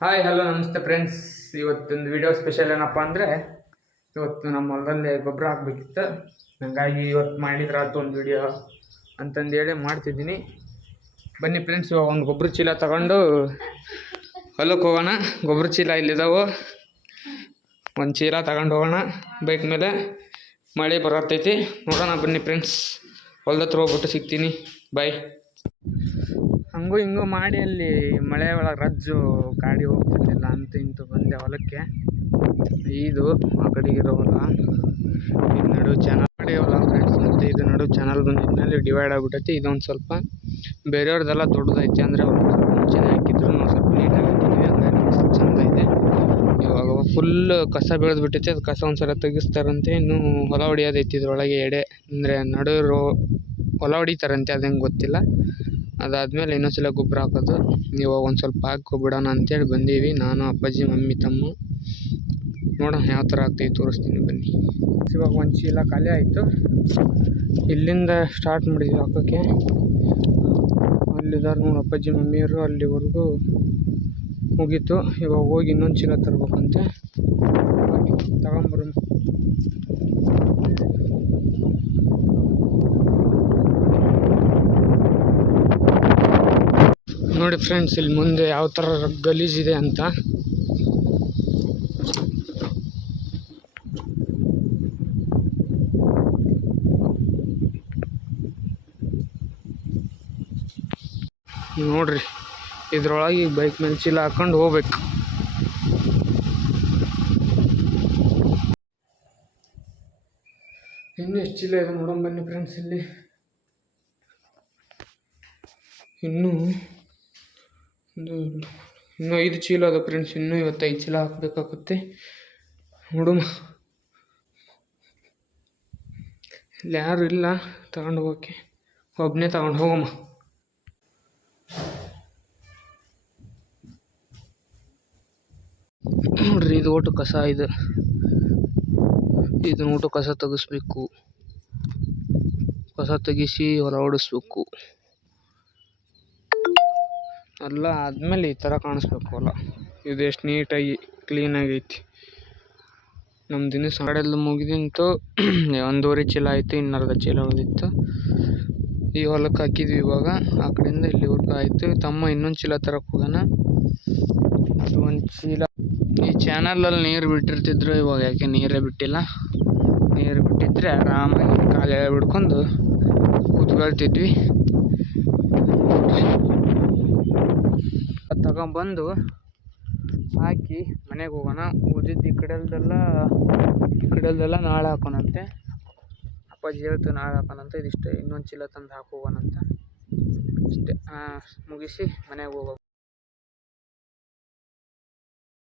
Hi hello ನಮಸ್ತೆ friends ಇವತ್ತೊಂದು video special ಏನಪ್ಪ ಅಂದರೆ, ಇವತ್ತು ನಮ್ಮ ಹೊಲದಲ್ಲಿ ಗೊಬ್ಬರ ಹಾಕ್ಬೇಕಿತ್ತು. ಹಂಗಾಗಿ ಇವತ್ತು ಮಾಡಿದ್ರೆ ಆಯ್ತು ಒಂದು ವಿಡಿಯೋ ಅಂತಂದೇಳಿ ಮಾಡ್ತಿದ್ದೀನಿ. ಬನ್ನಿ ಫ್ರೆಂಡ್ಸ್ ಒಂದು ಗೊಬ್ಬರ ಚೀಲ ತಗೊಂಡು ಹೊಲಕ್ಕೆ ಹೋಗೋಣ. ಗೊಬ್ಬರ ಚೀಲ ಇಲ್ಲಿದ್ದಾವೆ ಒಂದು ಚೀಲ ತಗೊಂಡು ಹೋಗೋಣ. ಬೈಕ್ ಮೇಲೆ ಮಳೆ ಬರತ್ತೈತಿ ನೋಡೋಣ ಬನ್ನಿ ಫ್ರೆಂಡ್ಸ್ ಹೊಲ್ದ ಹತ್ರ ಹೋಗ್ಬಿಟ್ಟು ಸಿಗ್ತೀನಿ. ಬಾಯ್ ಹಂಗೂ ಹಿಂಗೂ ಮಾಡಿ ಅಲ್ಲಿ ಮಳೆ ಒಳಗೆ ರಜ್ಜು ಗಾಡಿ ಹೋಗ್ತಿರ್ಲಿಲ್ಲ ಅಂತ ಇಂತು ಬಂದೆ ಹೊಲಕ್ಕೆ. ಇದು ಆ ಕಡೆಗಿರೋ ಹೊಲ. ಇದು ನಡು ಚಾನಲ್ ಮಾಡಿ ಹೊಲ ಫ್ರೆಂಡ್ಸ್ ಮತ್ತು ಇದು ನಡು ಚಾನಲ್ ಬಂದಿದ್ಮೇಲೆ ಡಿವೈಡ್ ಆಗಿಬಿಟ್ಟೈತಿ ಇದೊಂದು ಸ್ವಲ್ಪ ಬೇರೆಯವ್ರದ್ದೆಲ್ಲ ದೊಡ್ಡದೈತೆ ಅಂದರೆ ಮುಂಚೆನೇ ಹಾಕಿದ್ರು. ನಾವು ಸ್ವಲ್ಪ ನೀಟಾಗಿ ಹಾಕಿದ್ವಿ, ಹಂಗಾಗಿ ಸ್ವಲ್ಪ ಚೆಂದ ಇದೆ. ಇವಾಗ ಫುಲ್ ಕಸ ಬೆಳೆದು ಬಿಟ್ಟೈತೆ ಅದು ಕಸ ಒಂದು ಸಲ ತೆಗಿಸ್ತಾರಂತೆ. ಇನ್ನು ಹೊಲ ಹೊಡಿಯೋದೈತಿ ಇದ್ರೊಳಗೆ ಎಡೆ. ಅಂದರೆ ನಡು ರೋ ಹೊಲ ಹೊಡಿತಾರಂತೆ, ಅದು ಹೆಂಗೆ ಗೊತ್ತಿಲ್ಲ. ಅದಾದಮೇಲೆ ಇನ್ನೊಂದ್ಸಲ ಗೊಬ್ಬರ ಹಾಕೋದು. ಇವಾಗ ಒಂದು ಸ್ವಲ್ಪ ಹಾಕ್ಕೊಬಿಡೋಣ ಅಂತೇಳಿ ಬಂದೀವಿ. ನಾನು, ಅಪ್ಪಾಜಿ, ಮಮ್ಮಿ, ತಮ್ಮ. ನೋಡೋಣ ಯಾವ ಥರ ಆಗ್ತೈತೆ ತೋರಿಸ್ತೀನಿ ಬನ್ನಿ. ಇವಾಗ ಒಂದು ಚೀಲ ಖಾಲಿ ಆಯಿತು. ಇಲ್ಲಿಂದ ಸ್ಟಾರ್ಟ್ ಮಾಡಿದ್ವಿ ಹಾಕೋಕ್ಕೆ ಅಲ್ಲಿದ್ದಾರೆ ನೋಡಿ ಅಪ್ಪಾಜಿ, ಮಮ್ಮಿಯವರು ಅಲ್ಲಿವರೆಗೂ ಮುಗೀತು. ಇವಾಗ ಹೋಗಿ ಇನ್ನೊಂದು ಚೀಲ ತರ್ಬೇಕಂತೆ. ಬನ್ನಿ ನೋಡಿ ಫ್ರೆಂಡ್ಸ್ ಇಲ್ಲಿ ಮುಂದೆ ಯಾವ ಥರ ಗಲೀಜಿದೆ ಅಂತ. ನೋಡ್ರಿ, ಇದ್ರೊಳಗೆ ಈಗ ಬೈಕ್ ಮೇಲೆ ಚೀಲ ಹಾಕೊಂಡು ಹೋಗ್ಬೇಕು. ಇನ್ನು ಎಷ್ಟು ಚೀಲ ಇದೆ ನೋಡೋಣ ಬನ್ನಿ ಫ್ರೆಂಡ್ಸ್ ಇಲ್ಲಿ. ಇನ್ನೂ ಒಂದು ಇನ್ನೂ ಐದು ಚೀಲ ಅದ ಫ್ರೆಂಡ್ಸ್ ಇನ್ನೂ ಇವತ್ತೈದು ಚೀಲ ಹಾಕಬೇಕಾಗುತ್ತೆ. ನೋಡಮ್ಮ ಇಲ್ಲಿ ಯಾರು ಇಲ್ಲ, ತಗೊಂಡು ಹೋಗೋಕ್ಕೆ. ಒಬ್ಬನೇ ತಗೊಂಡು ಹೋಗಮ್ಮ. ನೋಡ್ರಿ, ಇದು ಒಟ್ಟು ಕಸ ಇದು. ಇದನ್ನ ಒಟ್ಟು ಕಸ ತೆಗಿಸ್ಬೇಕು. ಕಸ ತೆಗಿಸಿ ಹೊರ ಓಡಿಸ್ಬೇಕು. ಎಲ್ಲ ಆದಮೇಲೆ ಈ ಥರ ಕಾಣಿಸ್ಬೇಕು ಹೊಲ ಇದು ಎಷ್ಟು ನೀಟಾಗಿ ಕ್ಲೀನಾಗಿ ಐತಿ ನಮ್ಮ ದಿನ ಸಾಡೆಲ್ಲ ಮುಗಿದಿಂತು ಒಂದೂವರೆ ಚೀಲ ಆಯಿತು, ಇನ್ನರ್ಧ ಚೀಲ ಉಳಿದಿತ್ತು. ಈ ಹೊಲಕ್ಕೆ ಹಾಕಿದ್ವಿ ಇವಾಗ. ಆ ಕಡೆಯಿಂದ ಇಲ್ಲಿವರೆಗೂ ಆಯಿತು. ತಮ್ಮ ಇನ್ನೊಂದು ಚೀಲ ತರಕ್ಕೆ ಹೋಗೋಣ. ಅದು ಒಂದು ಚೀಲ. ಈ ಚಾನಲಲ್ಲಿ ನೀರು ಬಿಟ್ಟಿರ್ತಿದ್ರು, ಇವಾಗ ಯಾಕೆ ನೀರೇ ಬಿಟ್ಟಿಲ್ಲ. ನೀರು ಬಿಟ್ಟಿದ್ರೆ ಆರಾಮಾಗಿ ಕಾಲು ಬಿಡ್ಕೊಂಡು ಕೂತ್ಕೊಳ್ತಿದ್ವಿ ಅದು ತಗೊಂಬಂದು ಹಾಕಿ ಮನೆಗೆ ಹೋಗೋಣ. ಉಳಿದಿದ್ದು ಈ ಕಡೆಲ್ದೆಲ್ಲ ಈ ಕಡೆಲ್ದೆಲ್ಲ ನಾಳೆ ಹಾಕೋಣಂತೆ. ಅಪ್ಪಾಜಿ ಹೇಳ್ತು ನಾಳೆ ಹಾಕೋಣಂತೆ, ಇದಿಷ್ಟೇ, ಇನ್ನೊಂದು ಚೀಲ ತಂದು ಹಾಕೋಣಂತೆ. ಇಷ್ಟೇ ಮುಗಿಸಿ ಮನೆಗೆ ಹೋಗೋ